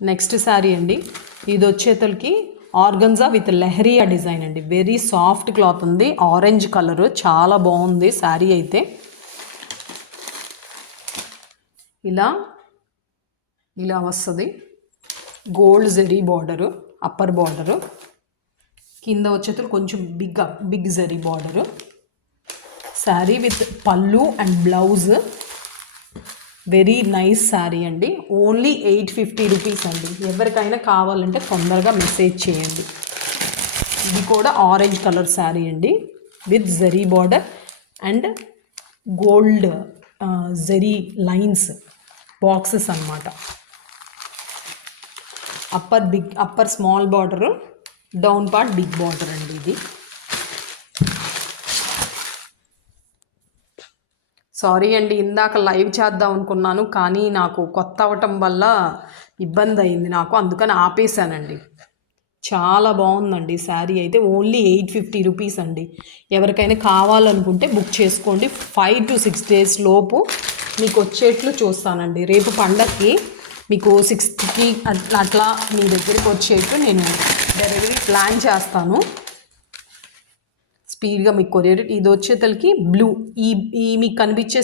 Next sari అండి, ఇది వచ్చేతలకి ఆర్గన్జా విత్ లెహరియా డిజైన్ అండి. వెరీ సాఫ్ట్ క్లాత్ ఉంది, ఆరెంజ్ కలర్, చాలా బాగుంది శారీ అయితే. ఇలా ఇలా వస్తుంది, gold zari border, upper border, కింద వచ్చేతలు కొంచెం big zari border. Sari with pallu and blouse. Very nice sari అండి. ఓన్లీ 850 రూపీస్ అండి. ఎవరికైనా కావాలంటే తొందరగా మెసేజ్ చేయండి. ఇది కూడా ఆరెంజ్ కలర్ శారీ అండి with zari border and gold zari lines boxes అన్నమాట. Upper small border, down part big border అండి ఇది. సారీ అండి, ఇందాక లైవ్ చేద్దాం అనుకున్నాను కానీ నాకు కొత్త అవటం వల్ల ఇబ్బంది అయింది నాకు, అందుకని ఆపేశానండి. చాలా బాగుందండి శారీ అయితే. ఓన్లీ 850 రూపీస్ అండి. ఎవరికైనా కావాలనుకుంటే బుక్ చేసుకోండి. 5 to 6 days లోపు మీకు వచ్చేట్లు చూస్తానండి. రేపు పండగకి మీకు 6th అట్లా మీ దగ్గరికి వచ్చేట్లు నేను డెలివరీ ప్లాన్ చేస్తాను. స్పీడ్గా మీకు కొరియర్. ఇది వచ్చేతలకి బ్లూ, ఈ మీకు కనిపించే